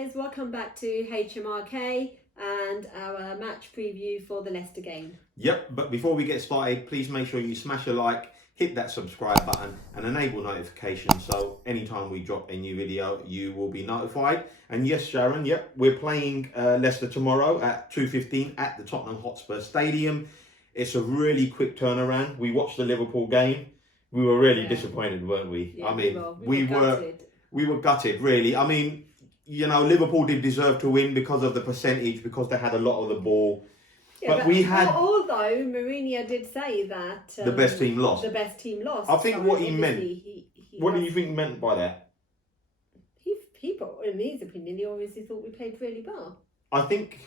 guys, welcome back to HMRK and our match preview for the Leicester game. Yep, but before we get started, please make sure you smash a like, hit that subscribe button and enable notifications so anytime we drop a new video, you will be notified. And yes, Sharon, yep, we're playing Leicester tomorrow at 2:15 at the Tottenham Hotspur Stadium. It's a really quick turnaround. We watched the Liverpool game. We were really disappointed, weren't we? Yeah, I mean, we were gutted, really. I mean, you know, Liverpool did deserve to win because of the percentage, because they had a lot of the ball. Yeah, but we had. Although Mourinho did say that the best team lost. The best team lost. I think what he meant. What do you think he meant by that? In his opinion, he obviously thought we played really well. I think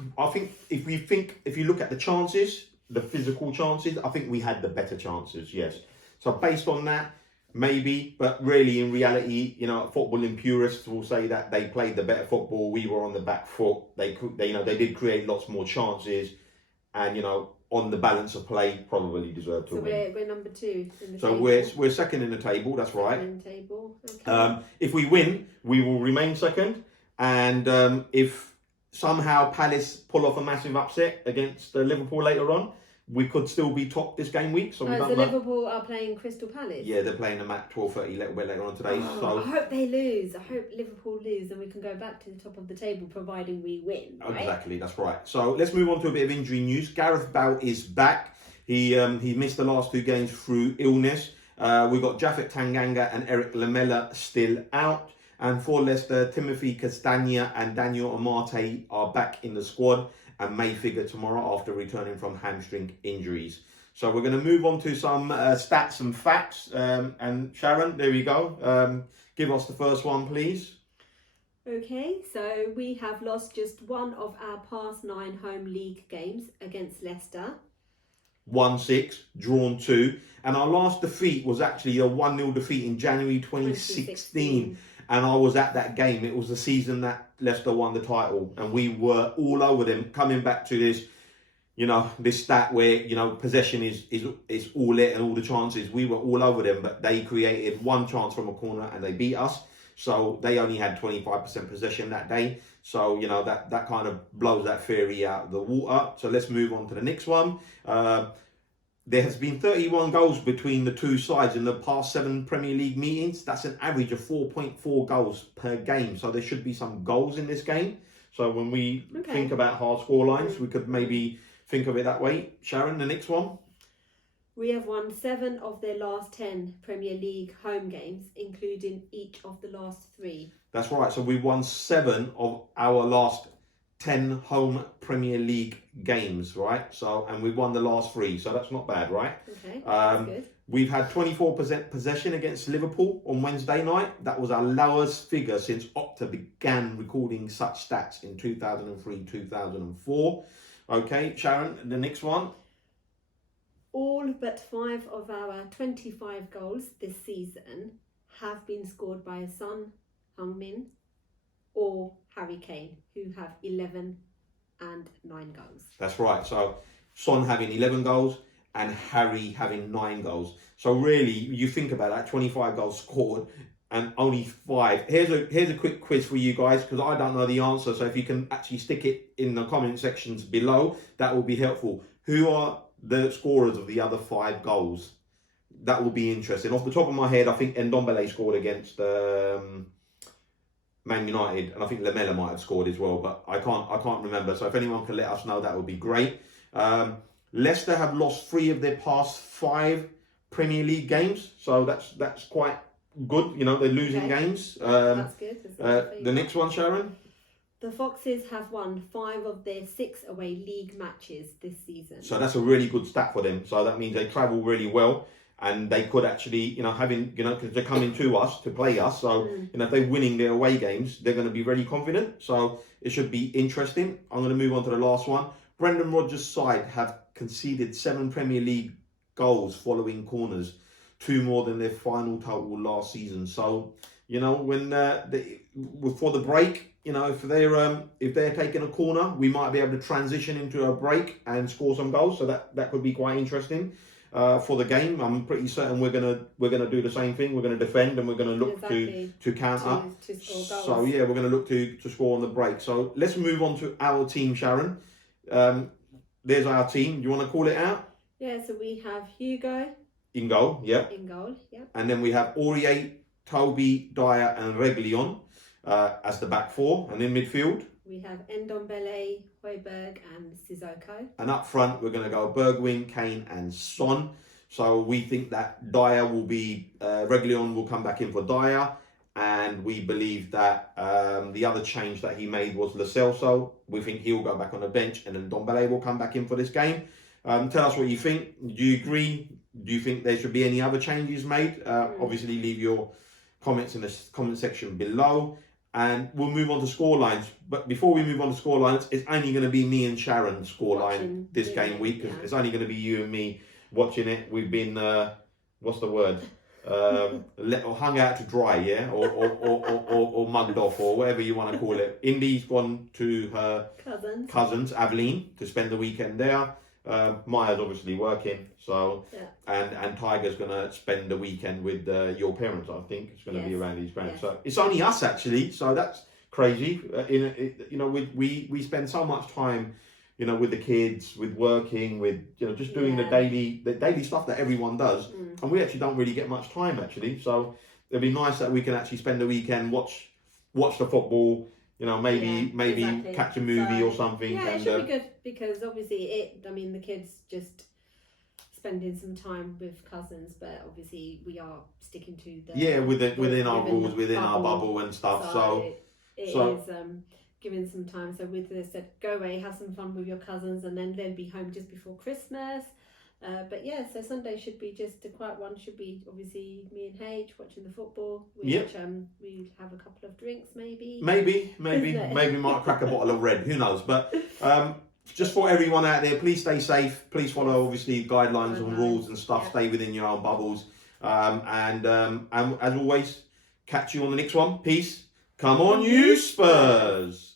if you look at the chances, the physical chances, I think we had the better chances. Yes. So based on that, maybe, but really in reality, you know, footballing purists will say that they played the better football. We were on the back foot. They did create lots more chances, and you know, on the balance of play, probably deserved to win. So we're number 2 in the table. We're second in the table. That's right. Second in the table. Okay. If we win, we will remain second, and if somehow Palace pull off a massive upset against Liverpool later on, we could still be top this game week. So Liverpool are playing Crystal Palace? Yeah, they're playing them at 12:30 a little bit later on today. So I hope they lose. I hope Liverpool lose and we can go back to the top of the table providing we win. Right? Exactly, that's right. So let's move on to a bit of injury news. Gareth Bale is back. He missed the last 2 games through illness. We've got Japhet Tanganga and Eric Lamela still out. And for Leicester, Timothy Castagna and Daniel Amate are back in the squad and may figure tomorrow after returning from hamstring injuries. So we're going to move on to some stats and facts. And Sharon, there we go. Give us the first one, please. Okay, so we have lost just one of our past 9 home league games against Leicester. 1-6, drawn 2. And our last defeat was actually a 1-0 defeat in January 2016. And I was at that game. It was the season that Leicester won the title. And we were all over them. Coming back to this, you know, this stat where, you know, possession is all it and all the chances. We were all over them. But they created 1 chance from a corner and they beat us. So they only had 25% possession that day. So, you know, that kind of blows that theory out of the water. So let's move on to the next one. There has been 31 goals between the 2 sides in the past 7 Premier League meetings. That's an average of 4.4 goals per game. So there should be some goals in this game. So when we think about hard score lines, we could maybe think of it that way. Sharon, the next one. We have won 7 of their last 10 Premier League home games, including each of the last 3. That's right. So we've won 7 of our last 10 home Premier League games, right? So, and we've won the last 3, so that's not bad, right? Okay, that's good. We've had 24% possession against Liverpool on Wednesday night. That was our lowest figure since Opta began recording such stats in 2003-2004. Okay, Sharon, the next one. All but 5 of our 25 goals this season have been scored by Son Heung-min or Harry Kane, who have 11 and 9 goals. That's right. So Son having 11 goals and Harry having 9 goals. So really, you think about that, 25 goals scored and only 5. Here's a quick quiz for you guys, because I don't know the answer. So if you can actually stick it in the comment sections below, that will be helpful. Who are the scorers of the other 5 goals? That will be interesting. Off the top of my head, I think Ndombele scored against Man United, and I think Lamela might have scored as well, but I can't remember. So if anyone can let us know, that would be great. Leicester have lost 3 of their past 5 Premier League games, so that's quite good. You know, they're losing games. That's good. The next one, Sharon. The Foxes have won 5 of their 6 away league matches this season. So that's a really good stat for them. So that means they travel really well. And they could actually, you know, because they're coming to us to play us. So, you know, if they're winning their away games, they're going to be very confident. So it should be interesting. I'm going to move on to the last one. Brendan Rodgers' side have conceded 7 Premier League goals following corners, 2 more than their final total last season. So, you know, when for the break, you know, if they're taking a corner, we might be able to transition into a break and score some goals. So that could be quite interesting. for the game. I'm pretty certain we're gonna do the same thing. We're gonna defend and we're gonna look to counter. To score goals. So yeah, we're gonna look to score on the break. So let's move on to our team, Sharon. There's our team. Do you want to call it out? Yeah. So we have Hugo in goal. Yeah. In goal. Yeah. And then we have Aurier, Toby, Dyer, and Reguilon as the back four, and in midfield we have Ndombele, Højbjerg, and Sissoko. And up front, we're going to go Bergwijn, Kane, and Son. So we think that Dyer will be, Reguilon will come back in for Dyer. And we believe that the other change that he made was Lo Celso. We think he'll go back on the bench, and then Ndombele will come back in for this game. Tell us what you think. Do you agree? Do you think there should be any other changes made? Obviously, leave your comments in the comment section below. And we'll move on to scorelines. But before we move on to scorelines, it's only going to be me and Sharon's scoreline this game week. It's only going to be you and me watching it. We've been, what's the word? Hung out to dry, yeah? Or mugged off, or whatever you want to call it. Indy's gone to her cousins, Aveline, to spend the weekend there. Maya's obviously working, so and Tiger's gonna spend the weekend with your parents. I think it's gonna be around his grand. So it's only us actually. So that's crazy. We spend so much time, with the kids, with working, with just doing the daily stuff that everyone does, and we actually don't really get much time actually. So it'd be nice that we can actually spend the weekend watch the football. Maybe catch a movie or something. Yeah, it should be good because obviously the kids just spending some time with cousins, but obviously we are sticking to within our rules, within our bubble and stuff. So it is giving some time. So with this, said go away, have some fun with your cousins, and then they'll be home just before Christmas. So Sunday should be just a quiet one. Should be obviously me and H watching the football. We'll have a couple of drinks maybe. Maybe might crack a bottle of red. Who knows? But just for everyone out there, please stay safe. Please follow obviously guidelines and rules and stuff. Stay within your own bubbles. And as always, catch you on the next one. Peace. Come on, you Spurs.